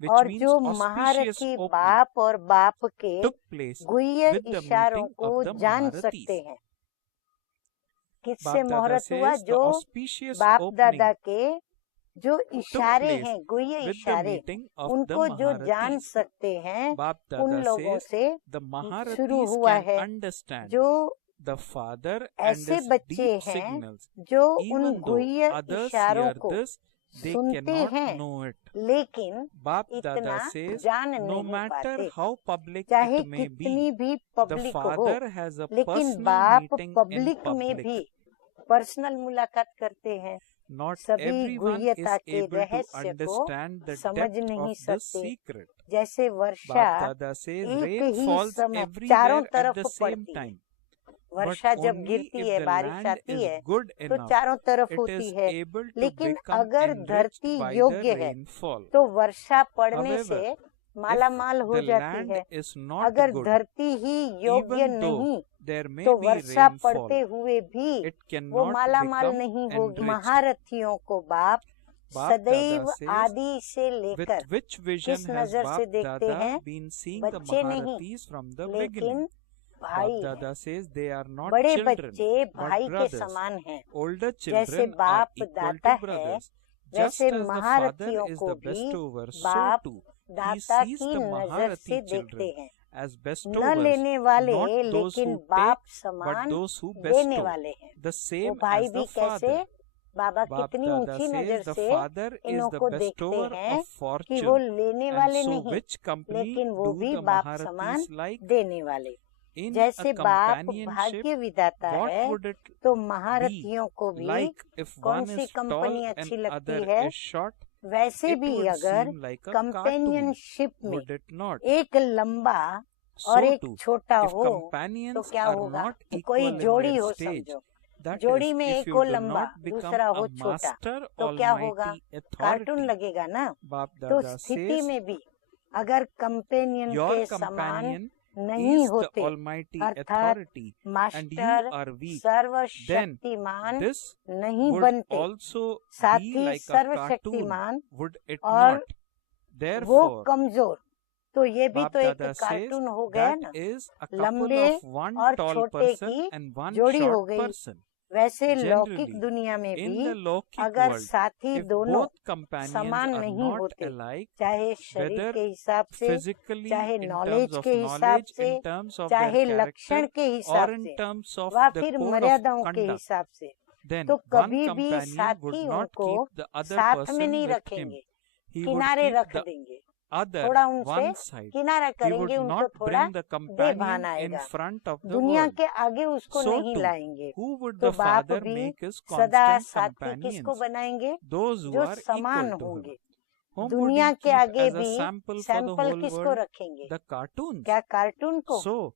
which और means जो auspicious महारथी opening, बाप और बाप के took place गुह्य with the इशारों meeting को of the जान Maharathis. सकते हैं। किससे Bap Dada मुहूर्त हुआ? says the जो auspicious बाप opening दादा के जो इशारे place हैं, गुह्य with the इशारे, meeting of the उनको जो जान Maharathis. सकते हैं, Bap उन Dada लोगों says से the शुरू Maharathis हुआ can है। understand जो the father and ऐसे his बच्चे deep हैं signals. जो उन Even though गुह्य others इशारों hear को this, they सुनते cannot हैं, know it. लेकिन Bap इतना Dada says, जान no नहीं matter पाते। how public चाहे it may be, कितनी भी the पब्लिक हो, father has a लेकिन personal बाप meeting in पब्लिक में public. भी पर्सनल मुलाकात करते हैं। Not सभी everyone is गुह्यता के able to रहस्य को understand the समझ depth नहीं of the सकते। secret. जैसे वर्षा Bap Dada says एक rain ही falls समय everywhere चारों at तरफ the same पड़ती है। time. But वर्षा जब only गिरती if है, the बारिश land आती is है, good तो enough, चारों तरफ it होती is है। able to लेकिन become अगर enriched धरती by the योग्य है, rainfall. तो वर्षा पड़ने However, से if माला माल हो the जाती land है। is not अगर good, धरती ही योग्य even though नहीं, there may तो be वर्षा rainfall, पड़ते हुए भी it वो cannot माला माल become नहीं होगी। enriched. महारथियों को बाप Bap सदैव Dada says, आदि से with लेकर which vision किस has नजर से Bap देखते Dada हैं? been seeing the बच्चे नहीं, Maharathis from the लेकिन beginning? भाई Bap हैं। Dada says they are not बड़े children, बच्चे but भाई के brothers. समान हैं। Older जैसे children are बाप equal दाता to है, brothers. Just वैसे as the father महारथियों is को the भी bestower, so बाप too he दाता sees की the नजर से Maharathi देखते children हैं। as न bestowers, लेने वाले, not those लेकिन who बाप take, but समान those who देने bestow. वाले हैं। The वो same भाई as भी the कैसे? father. बाबा Bap कितनी Dada ऊंची says नजर the से father इन्हों is the को देखते bestower हैं of कि वो fortune, लेने and वाले so नहीं, which company लेकिन वो do भी the बाप समान Maharathis like? देने वाले। In a जैसे बाप companionship, भाग्य विधाता what है, would it तो be महारथियों को भी like if कौन one सी is कंपनी tall अच्छी and लगती other है? is short? वैसे It भी would अगर seem like a cartoon, companionship में would it not? एक लंबा और So एक too, छोटा if हो, तो companions क्या are होगा? not कोई equal in जोड़ी their हो stage, समझो, that जोड़ी is, में if एक you हो do लंबा, not become दूसरा हो a छोटा, master तो क्या होगा? almighty कार्टून authority, लगेगा ना। Bap तो Dada स्थिति says, में भी अगर कंपेनियन your के समान companion नहीं is the होते, almighty अर्थात authority and you master are weak, then सर्वशक्तिमान this नहीं would बनते, also साथ be he like a cartoon, सर्वशक्तिमान would it और not? वो Therefore, कमजोर, तो ये भी Bap तो एक Dada says कार्टून हो गया that ना। is a couple लंबे of one और tall छोटे person की and one जोड़ी हो short गई। person. वैसे लौकिक Generally, दुनिया में in भी the Lokik अगर world, साथी if दोनों both companions समान are नहीं not होते, alike, चाहे शरीर whether के हिसाब से, physically, चाहे in नॉलेज terms of के हिसाब knowledge, से, in terms of चाहे their लक्षण character, के or हिसाब in से, terms of व the फिर code of मर्यादाओं के conduct, हिसाब से, then तो one कभी भी companion would साथी not उनको keep the other साथ में person नहीं with him. रखेंगे, He would किनारे keep रख the देंगे, other थोड़ा उनसे one side. किनारा He would करेंगे, उनको not थोड़ा bring the companion बेभान in आएगा, front of the दुनिया world. के आगे उसको So नहीं too, लाएंगे। who would तो the बाप father भी make his सदा constant साथी companions? किसको बनाएंगे? Those who जो are समान equal to him. होंगे। Whom would दुनिया he के keep आगे as a भी sample for the sample whole किसको world? रखेंगे? The cartoons. क्या कार्टून को? So,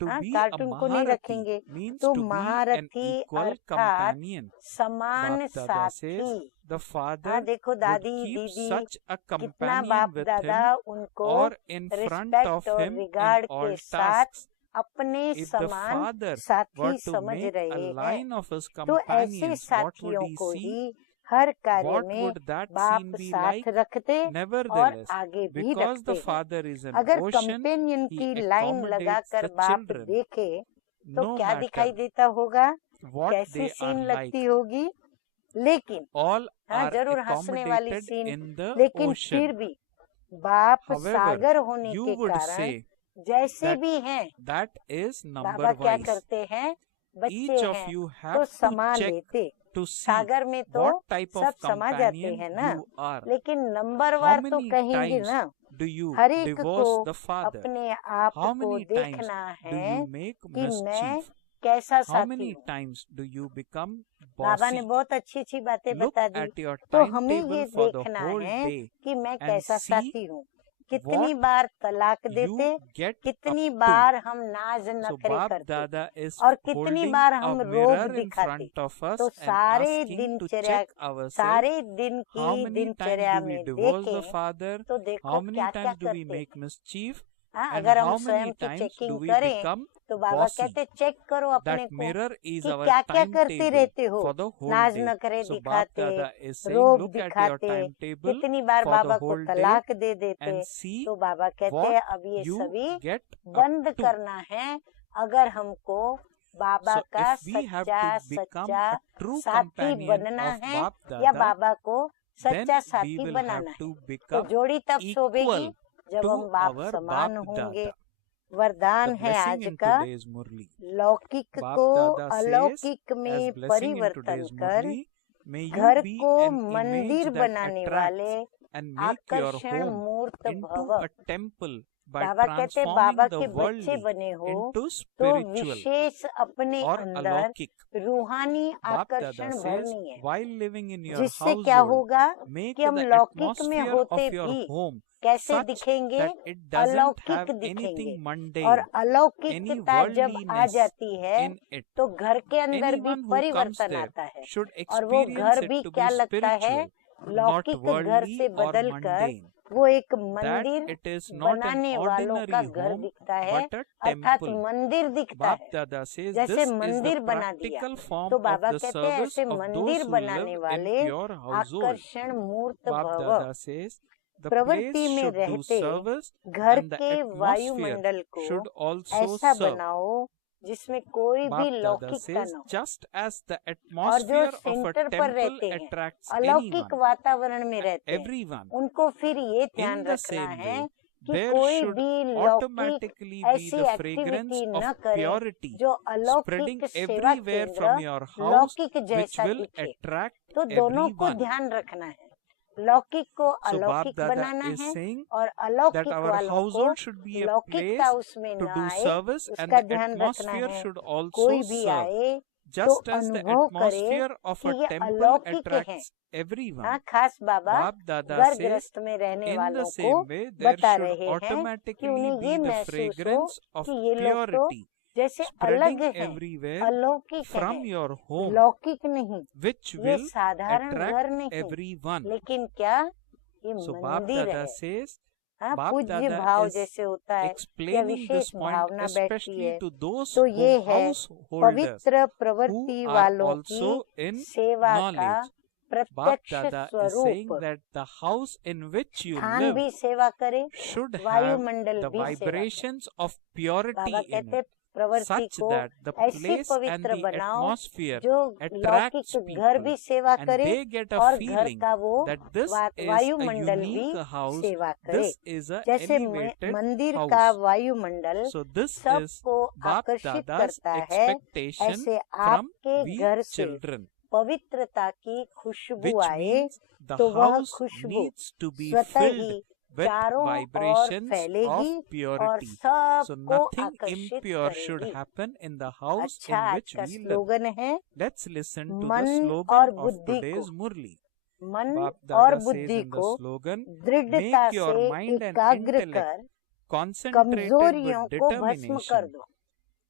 to हाँ, be a कार्टून को नहीं Maharathi रखेंगे। means तो to be an महारथी equal अर्थात companion. समान Bap Dada says साथी। the हाँ, father देखो would दादी keep दीदी such a कितना companion बाप with दादा him उनको or in front respect of और him in रिगार्ड all के साथ tasks. अपने If the समान father were साथी to समझ make रहे a हैं, line of his तो ऐसे companions, what would साथियों he को see? ही हर कार्य What में would that बाप scene be साथ like? रखते और Nevertheless, आगे भी because रखते the हैं। father is an अगर ocean, कंपेनियन he की लाइन accommodates लगाकर the बाप children, देखे तो no क्या दिखाई matter देता होगा? what कैसी they are सीन like. लगती होगी? लेकिन All हाँ, are जरूर हंसने वाली accommodated सीन, in the लेकिन ocean. फिर भी बाप However, सागर होने you के would कारण say जैसे that भी हैं, that is बाबा number क्या wise. करते हैं? बच्चे each of हैं you तो have to समा check लेते। to see सागर में तो what type of सब समा जाते companion हैं ना, you are. लेकिन How नंबरवार तो many कहेंगे times ना। do you हर एक divorce को the father? अपने आप How को many times देखना do है you make कि मैं mischief? कैसा How साथी many हूँ। times do you become बाबा ने bossy? बहुत अच्छी अच्छी बातें Look बता दी, at your तो हमें ये timetable for the देखना whole है day कि मैं and कैसा see साथी हूँ। कितनी what बार तलाक you देते, get up कितनी to. बार हम नाज So नखरे Bap करते Dada is और कितनी holding बार a हम रोब mirror in दिखाते। front of us तो and सारे asking to दिनचर्या, check ourselves. सारे दिन How की many दिनचर्या times do we में divorce the देखें father? तो How देखो many क्या क्या times do we करते। make mischief? हाँ, And अगर हम how स्वयं many की times do चेकिंग we करें become तो बाबा bossy? कहते चेक करो अपने That को mirror is कि our क्या क्या करते timetable रहते हो। for the whole नाज day. नखरे So Bap दिखाते, Dada is saying, रोब look at your दिखाते, timetable कितनी बार for the बाबा को whole day तलाक दे देते। and see तो बाबा कहते what हैं अब ये you सभी get up बंद to. करना है अगर हमको बाबा So का if we have सच्चा to become सच्चा a true साथी companion बनना of है Bap या Dada, बाबा को then सच्चा we साथी will बनाना have है। to तो become जोड़ी तब शोभेगी equal जब to हम बाप our समान Bap होंगे। Dada. वरदान The है blessing आज in का, today's Murli. लौकिक Bap को Dada says, अलौकिक as में blessing in परिवर्तन today's कर Murli, may you घर be को an image मंदिर that बनाने वाले attracts and make your आकर्षण home मूर्त into भव। a temple by बाबा कहते transforming बाबा the के बच्चे worldly बने हो into तो spiritual विशेष अपने or अंदर alaukic. रूहानी Bap Dada आकर्षण says, भरनी है, while living in your जिससे क्या household, होगा make कि हम the लौकिक में atmosphere होते of your भी home कैसे such दिखेंगे, that it doesn't अलौकिक have दिखेंगे। anything और mundane, any अलौकिकता जब आ worldliness जाती है in it. तो घर के अंदर भी Anyone who comes परिवर्तन there आता है should और वो experience घर it भी to क्या be लगता है, spiritual, not लौकिक घर worldly से or बदलकर mundane. वो एक That मंदिर it is not an बनाने वालों का ordinary घर home दिखता है, but a अर्थात temple. मंदिर दिखता Bap है। Dada says जैसे this is the मंदिर बना दिया practical form तो of बाबा the कहते हैं service ऐसे of मंदिर those who बनाने live in वाले pure household. आकर्षण मूर्त Bap भव Dada says the प्रवृत्ति place में should do रहते service घर and the के atmosphere वायुमंडल को should also ऐसा serve. बनाओ जिसमें कोई भी Bap Dada लौकिकता says न हो। just as the और जो atmosphere of a सेंटर पर temple रहते हैं, attracts अलौकिक anyone, वातावरण में रहते हैं, everyone, उनको फिर ये ध्यान in the रखना same है way, कि there कोई should भी लौकिक automatically be ऐसी the fragrance एक्टिविटी of न करे purity जो spreading अलौकिक सेवा everywhere केंद्र from your house, लौकिक which जैसा will दिखे। attract तो दोनों को everyone. ध्यान रखना है, लौकिक को So Bap अलौकिक Dada बनाना is है saying और that अलौकिक our वालों को household should be a place लौकिकता उसमें to न do आए, service and उसका the ध्यान रखना atmosphere है। should also कोई भी serve. आए तो Just as the अनुभव करे atmosphere of कि a ये temple अलौकिक हैं। attracts everyone, हाँ, खास बाबा Bap Dada घर says गृहस्थ में रहने in the वालों को same way there बता should रहे हैं कि automatically उन्हें be ये the महसूस हो fragrance of कि ये लोग तो purity जैसे spreading अलग हैं, everywhere अलौकिक from हैं, your home, लौकिक नहीं, which ये will साधारण घर attract नहीं, everyone. लेकिन क्या ये So Bap मंदिर Dada है। says, हाँ, Bap पूज्य Dada भाव is जैसे होता है या explaining विशेष this point भावना बैठती especially है to those तो ये है householders पवित्र who प्रवृत्ति are वालों also की in सेवा का knowledge. Bap प्रत्यक्ष Dada is saying स्वरूप। that the house in which you स्थान live भी सेवा करे, should have वायुमंडल the भी सेवा करे। vibrations of purity Baba in कहते it, प्रवृत्ति such को that the ऐसी place and पवित्र the बनाओ atmosphere जो attracts लौकिक घर people भी सेवा and करे they get a और घर feeling का वो that this is a वायुमंडल भी unique house, सेवा करे। this is a जैसे elevated मंदिर का house. वायुमंडल So this is सबको Bap आकर्षित Dada's करता है, expectation ऐसे from आपके we घर से children, पवित्रता की खुशबू which आए means the तो वह house Khushboo needs to be स्वतः filled ही with चारों ओर vibrations of फैलेगी और purity. So सबको nothing आकर्षित impure should करेगी। happen in the house अच्छा, in आज which का we live. स्लोगन है Let's listen to the मन slogan और of बुद्धि today's को, Murli. मन Bap और Dada says बुद्धि in the को slogan, दृढ़ता make your से mind and एकाग्र intellect कर concentrated कमजोरियों with को भस्म कर determination दो।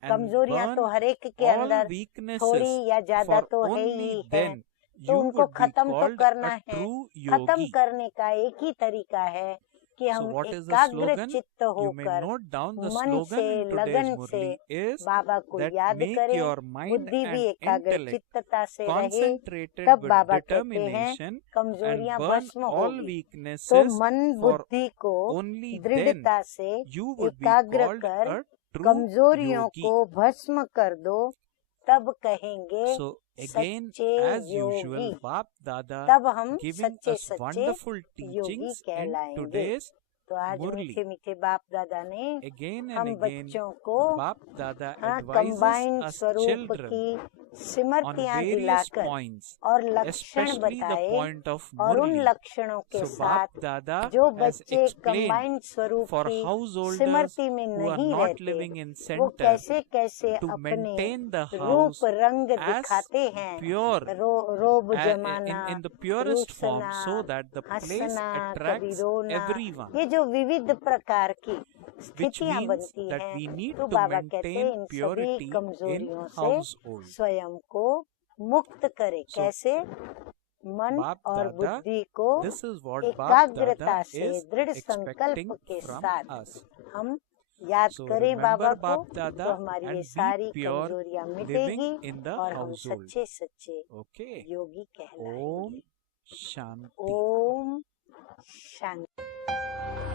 and कमजोरियां तो burn हर एक के all अंदर weaknesses, थोड़ी या ज्यादा for तो है only ही है, then तो you उनको would be खत्म तो called करना a है। true खत्म yogi. करने का एक ही तरीका है कि So हम what is the एकाग्र slogan? चित्त You may होकर note down the मन slogan से in today's लगन से Murli is बाबा को that याद make करें, your mind बुद्धि भी and एकाग्र intellect चित्तता से रहे, concentrated तब with बाबा कहते हैं determination and कमजोरियां burn भस्म all होगी। तो weaknesses, मन for बुद्धि को only then दृढ़ता से you would be एकाग्र called कर a true कमजोरियों yogi. को भस्म कर दो, तब कहेंगे So again, सच्चे as usual, योगी। Bap Dada तब हम giving सच्चे us सच्चे wonderful योगी teachings in कहलाएंगे। today's तो आज Murli. मीठे मीठे बाप दादा ने Again हम and again, बच्चों को Bap Dada combined advises us स्वरूप children की on सिमरतियां various दिलाकर points, और लक्षण especially the बताए point of और उन Murli. लक्षणों के So साथ Bap Dada जो has बच्चे explained कंबाइंड स्वरूप for की householders सिमरति में who are नहीं not रहते living in वो center कैसे कैसे to अपने maintain the रूप house रंग as दिखाते हैं pure रोब in जमाना the purest form रूसना so that the place हंसना कभी attracts रोना everyone, ये जो विविध प्रकार की which स्थितियां means बनती that हैं we need तो to बाबा कहते हैं maintain इन purity सभी in कमजोरियों से household. स्वयं को मुक्त करे So, कैसे मन Bap और Dada, बुद्धि को this is what Bap एकाग्रता Dada से is दृढ़ expecting संकल्प के from साथ us. हम याद So करें बाबा remember को Bap Dada तो हमारी ये and be सारी pure कमजोरियां living मिटेगी in the और हम household. सच्चे सच्चे Okay. योगी Om कहलाएंगे। Shanti. ओम शांति।